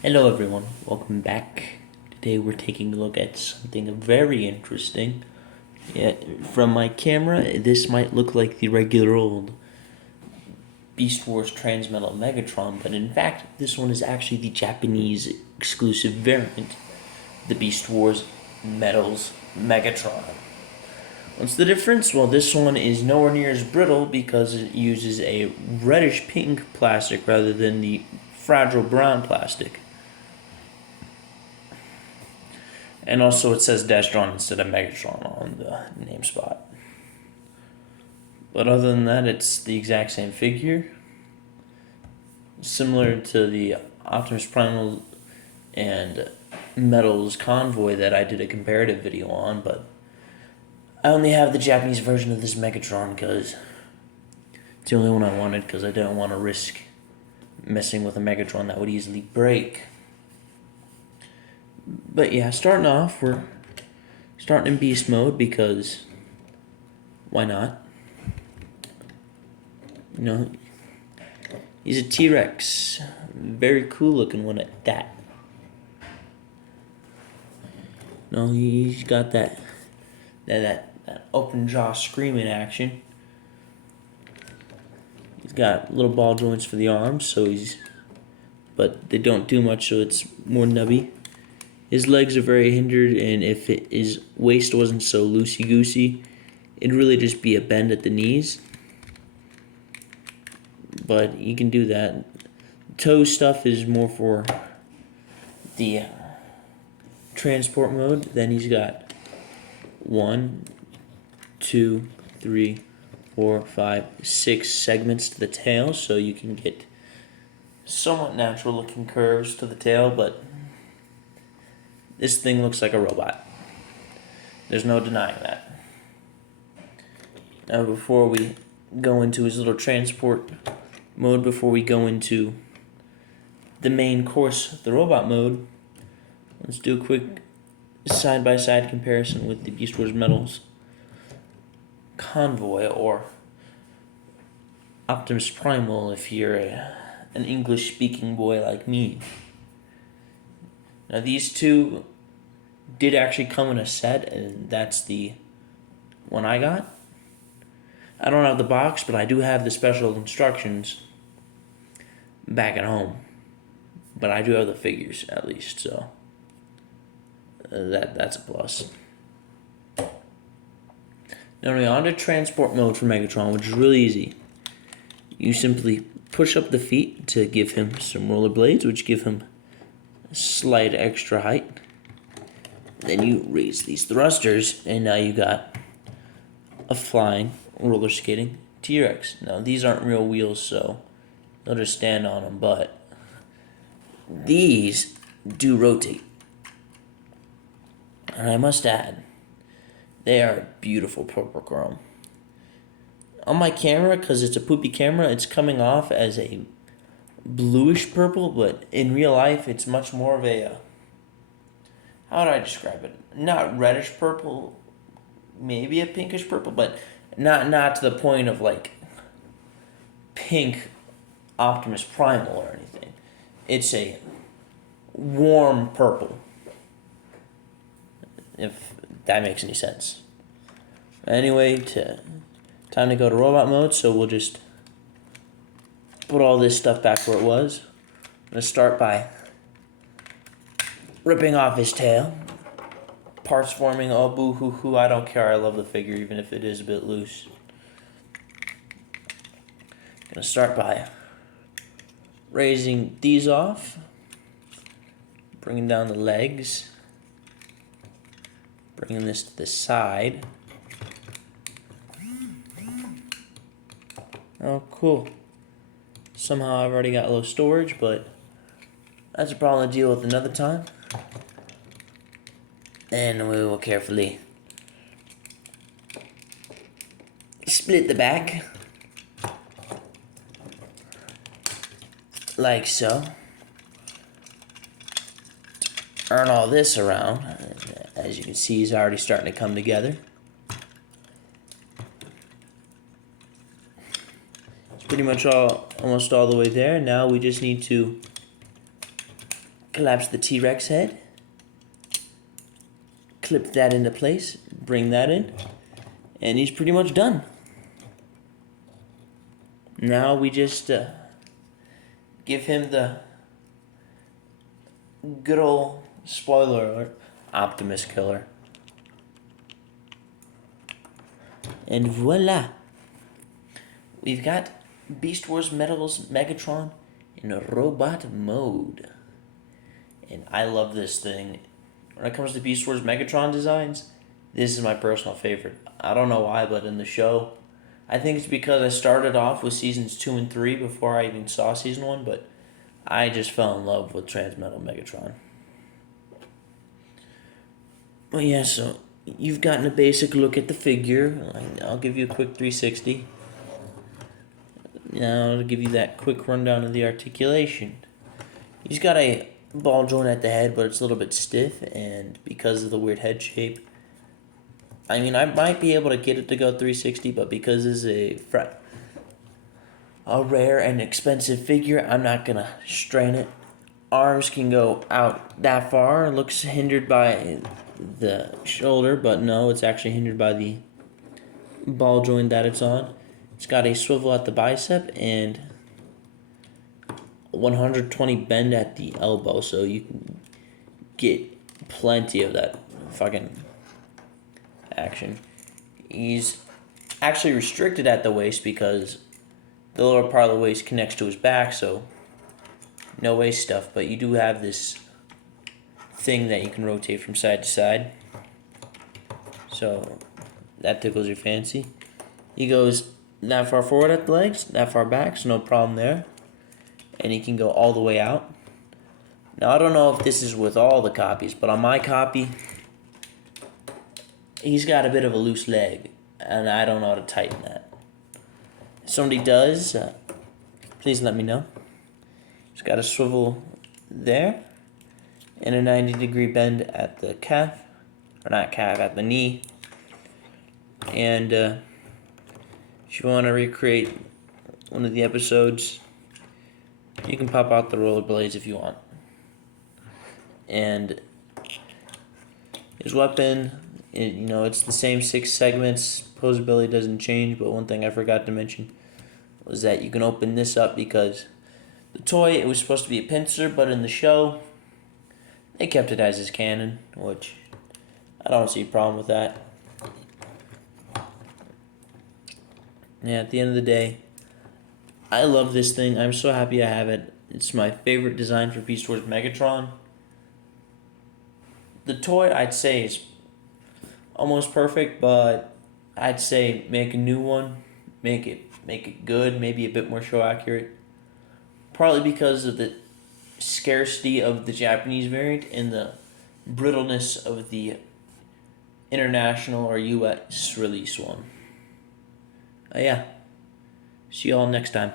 Hello everyone, welcome back. Today we're taking a look at something very interesting. Yeah, from my camera, this might look like the regular old Beast Wars Transmetal Megatron, but in fact, this one is actually the Japanese exclusive variant, the Beast Wars Metals Megatron. What's the difference? Well, this one is nowhere near as brittle because it uses a reddish pink plastic rather than the fragile brown plastic. And also it says Destron instead of Megatron on the name spot. But other than that, it's the exact same figure. Similar to the Optimus Primal and Metals Convoy that I did a comparative video on, but I only have the Japanese version of this Megatron because it's the only one I wanted because I didn't want to risk messing with a Megatron that would easily break. But yeah, starting off, we're starting in beast mode because why not? You know, he's a T-Rex. Very cool looking one at that. No, he's got that open jaw screaming action. He's got little ball joints for the arms, but they don't do much, so it's more nubby. His legs are very hindered, and if his waist wasn't so loosey-goosey, it'd really just be a bend at the knees. But you can do that. Toe stuff is more for the transport mode. Then he's got 1, 2, 3, 4, 5, 6 segments to the tail, so you can get somewhat natural looking curves to the tail, but this thing looks like a robot. There's no denying that. Now before we go into his little transport mode, before we go into the main course, the robot mode, let's do a quick side-by-side comparison with the Beast Wars Metals Convoy, or Optimus Primal if you're an English-speaking boy like me. Now these two did actually come in a set, and that's the one I got. I don't have the box, but I do have the special instructions back at home. But I do have the figures, at least, so that's a plus. Now we're on to transport mode for Megatron, which is really easy. You simply push up the feet to give him some rollerblades, which give him a slight extra height. Then you raise these thrusters, and now you got a flying roller skating T-Rex. Now these aren't real wheels, so they'll just stand on them, but these do rotate. And I must add, they are beautiful purple chrome. On my camera, because it's a poopy camera, it's coming off as a bluish purple, but in real life it's much more of a how would I describe it? Not reddish purple, maybe a pinkish purple, but not to the point of like pink Optimus Primal or anything. It's a warm purple, if that makes any sense. Anyway, time to go to robot mode, so we'll just put all this stuff back where it was. I'm going to start by ripping off his tail. Parts forming, oh boo hoo hoo, I don't care, I love the figure even if it is a bit loose. Gonna start by raising these off, bringing down the legs, bringing this to the side. Oh cool. Somehow I've already got low storage, but that's a problem to deal with another time. And we will carefully split the back, like so. Turn all this around. As you can see, he's already starting to come together. It's pretty much almost all the way there. Now we just need to collapse the T-Rex head, clip that into place, bring that in, and he's pretty much done. Now we just give him the good old, spoiler alert, Optimus killer. And voila! We've got Beast Wars Metal's Megatron in a robot mode. And I love this thing. When it comes to Beast Wars Megatron designs, this is my personal favorite. I don't know why, but in the show, I think it's because I started off with seasons 2 and 3 before I even saw season 1, but I just fell in love with Transmetal Megatron. Well, yeah, so you've gotten a basic look at the figure. I'll give you a quick 360. Now I'll give you that quick rundown of the articulation. He's got a ball joint at the head, but it's a little bit stiff, and because of the weird head shape, I mean, I might be able to get it to go 360, but because this is a rare and expensive figure, I'm not going to strain it. Arms can go out that far. It looks hindered by the shoulder, but no, it's actually hindered by the ball joint that it's on. It's got a swivel at the bicep and 120 bend at the elbow, so you can get plenty of that fucking action. He's actually restricted at the waist because the lower part of the waist connects to his back, so no waist stuff, but you do have this thing that you can rotate from side to side, so that tickles your fancy. He goes that far forward at the legs, that far back, so no problem there. And he can go all the way out. Now, I don't know if this is with all the copies, but on my copy, he's got a bit of a loose leg, and I don't know how to tighten that. If somebody does, please let me know. He's got a swivel there, and a 90-degree bend at the calf, or not calf, at the knee. And if you want to recreate one of the episodes, you can pop out the rollerblades if you want. And his weapon, it's the same 6 segments. Posability doesn't change, but one thing I forgot to mention was that you can open this up because the toy, it was supposed to be a pincer, but in the show, they kept it as his cannon, which I don't see a problem with that. Yeah, at the end of the day, I love this thing. I'm so happy I have it. It's my favorite design for Beast Wars Megatron. The toy, I'd say, is almost perfect, but I'd say make a new one. Make it good, maybe a bit more show accurate. Probably because of the scarcity of the Japanese variant and the brittleness of the international or US release one. Yeah. See you all next time.